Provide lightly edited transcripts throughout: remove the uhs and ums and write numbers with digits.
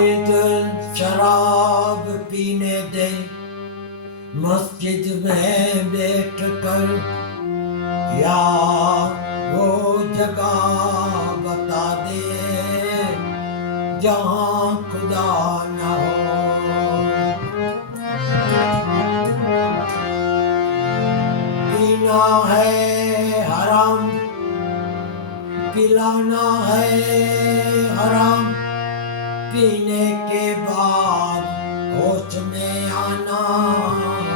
शायद शराब पीने दे मस्जिद में बैठ कर, या वो जगह बता दे जहाँ खुदा न हो। पीना है हराम, पिलाना है हराम, पीने के बाद होश में आना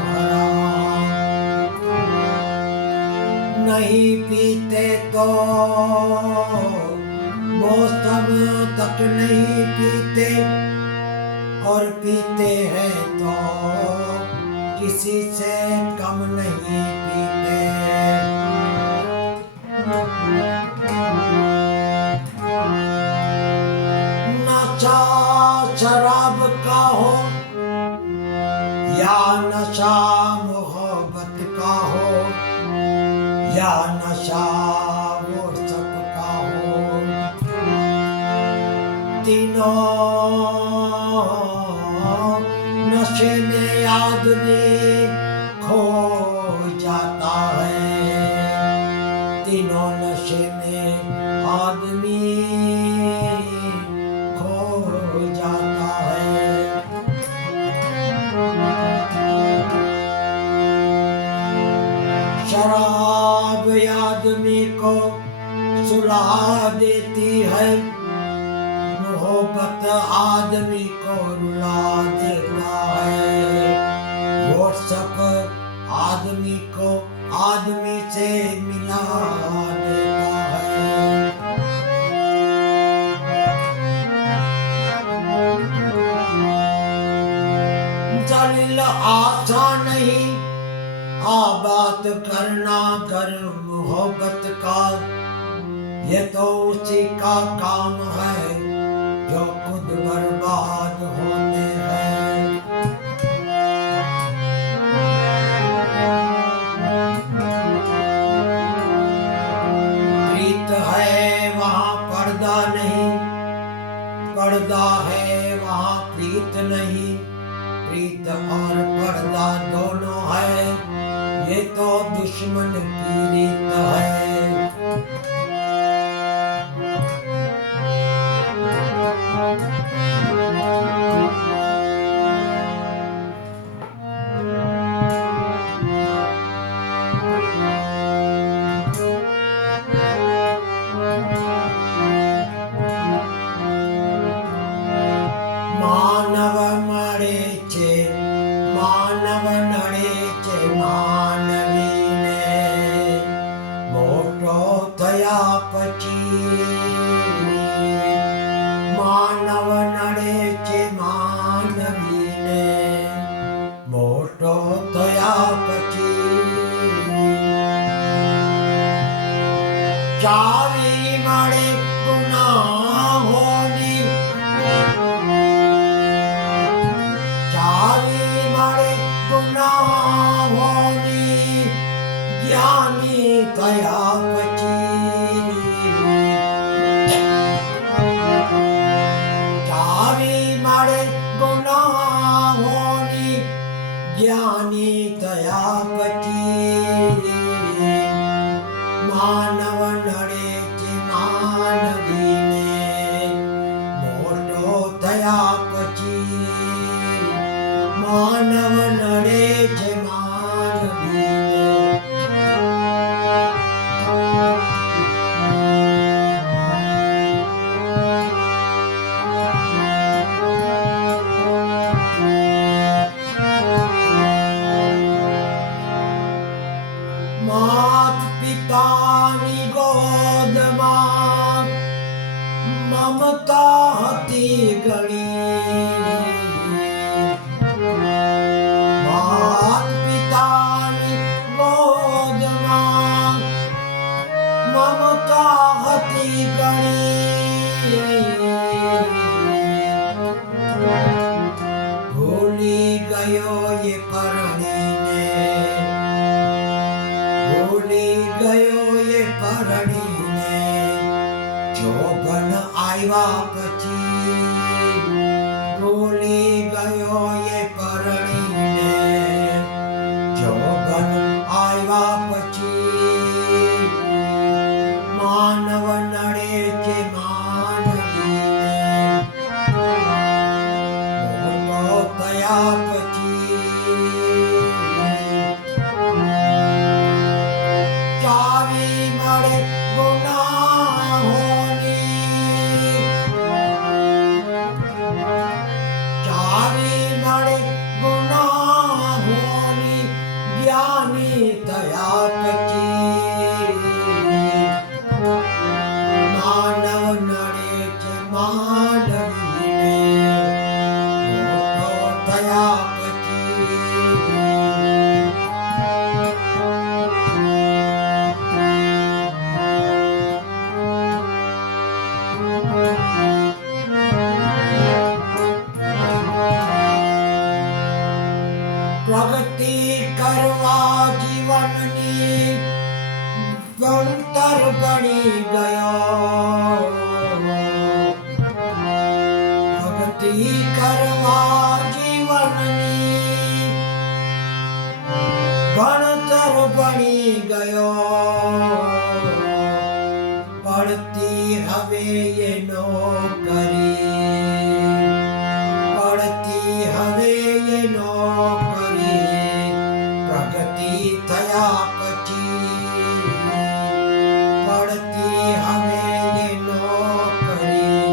हराम। नहीं पीते तो मौसम तक नहीं पीते, और पीते हैं तो किसी से कम नहीं पीते। नशा शराब का हो या नशा मोहब्बत का हो, या नशा वो सब का हो, तीनों नशे में आदमी खो जाता है। तीनों नशे में आदमी खो जाता है। शराब आदमी को सुला देती है, मोहब्बत आदमी को रुला देता है। वो सब आदमी को आदमी से मिला देता है। जलील आशा नहीं बात करना कर मोहब्बत का, ये तो उसी का काम है जो खुद बर्बाद होते हैं। प्रीत है वहाँ पर्दा नहीं, पर्दा है वहाँ प्रीत नहीं। प्रीत और पर्दा दोनों है, ये तो दुश्मन की रीत है। मानव मरे छे, मानव नड़े छे मानवीने, मोटो थया पछी। मानव नड़े छे मानवीने, मोटो थया पछी। चावी मळे गुनाहोनी, चावी मळे गुनाहोनी, ज्ञानी थया पछी। चावी मळे गुनाहोनी, ज्ञानी थया पछी। मानव नड़े छे मानवीने, मोटो थया पछी। मानव नड़े छे मानवीने। मात पितानी गोदमां ममता हती घणी। मात पितानी गोदमां ममता हती घणी। भूली गयो ये परણીને, भूली गयो ये परણીને, જોબન આવ્યા પછી કરવા જીવનની ગણતર બની ગયો. ભક્તિ કરવા જીવનની ગણતર બની ગયો. પડતી હવે એ નોકરી, પડતી હવે એ નોકરી, પ્રગતિ થયા પછી. પડતી હવે એ નોકરી,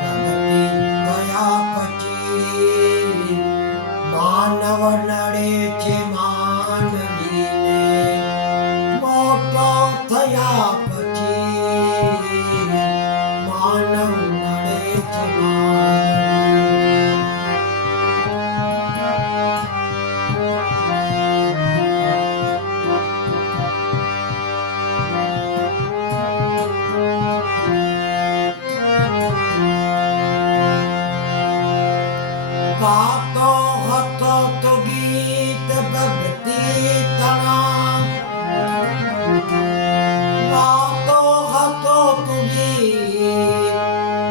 પ્રગતિ થયા પછી. માનવ નડે છે માનવીને મોટો થયા પછી. માનવ નડે છે ગાતો હતો તો ગીત ભક્તિ તણા. ગાતો હતો તો ગીત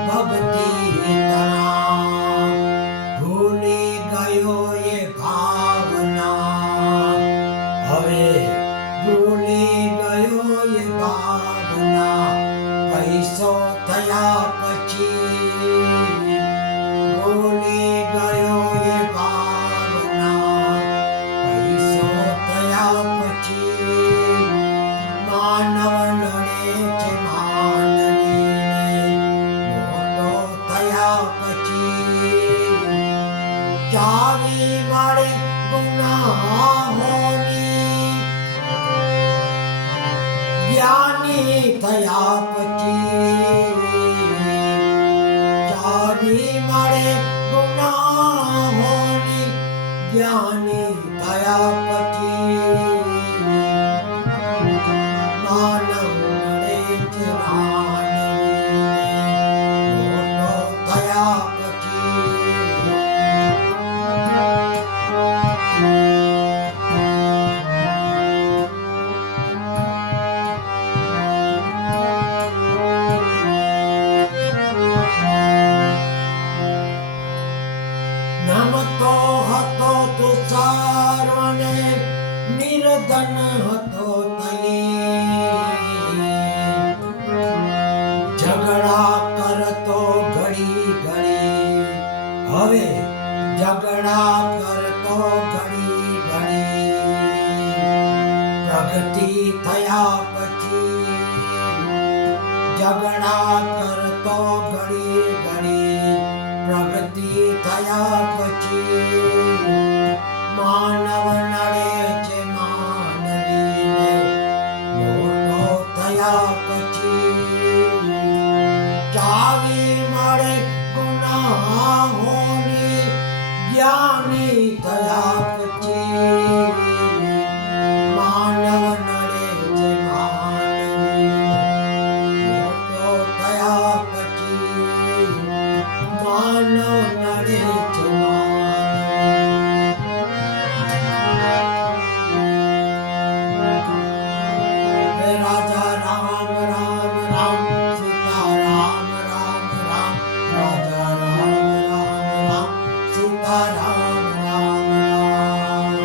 ભક્તિ તણા. ભૂલી ગયો એ ભાવના, હવે ભૂલી ગયો એ ભાવના. પૈસો થયા પછી ભૂલી ગયો એ ભાવના. પૈસો થયા પછી. માનવ નડે છે માનવીને મોટો થયા પછી. ચાવી મળે ગુનાહોની જ્ઞાની થયા પછી. ચાવી મળે ગુનાહોની જ્ઞાની થયા પછી. માનવ નડે છે માનવીને મોટો થયા પછી. નમતો હતો તું સર્વને, નિર્ધન હતો તઈ. ઝઘડા કરતો ઘડી ઘડી, હવે ઝઘડા કરતો ઘડી ઘડી. પ્રગતિ થયા પછી. ઝઘડા કરતો ઘડી ઘડી, પ્રગતિ થયા પછી. માનવ નડે છે માનવીને મોટો થયા પછી. ચાવી મળે ગુનાહોની જ્ઞાની થયા પછી. માનવ નડે છે માનવીને મોટો થયા પછી. માનવ નડે છે રાજા રામ રામ રામ, સીતા રામ રામ રામ. રાજા રામ રામ રામ, સીતા રામ રામ રામ.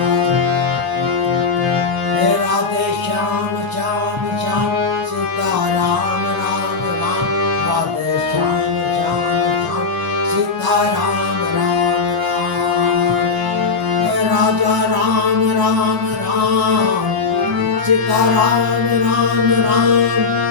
રાધે શ્યામ શ્યામ શ્યામ, સીતા રામ રામ રામ. રાધે શ્યામ શ્યામ શ્યામ, સીતા રામ રામ રામ. રાજા રામ રામ રામ, સીતા રામ રામ રામ.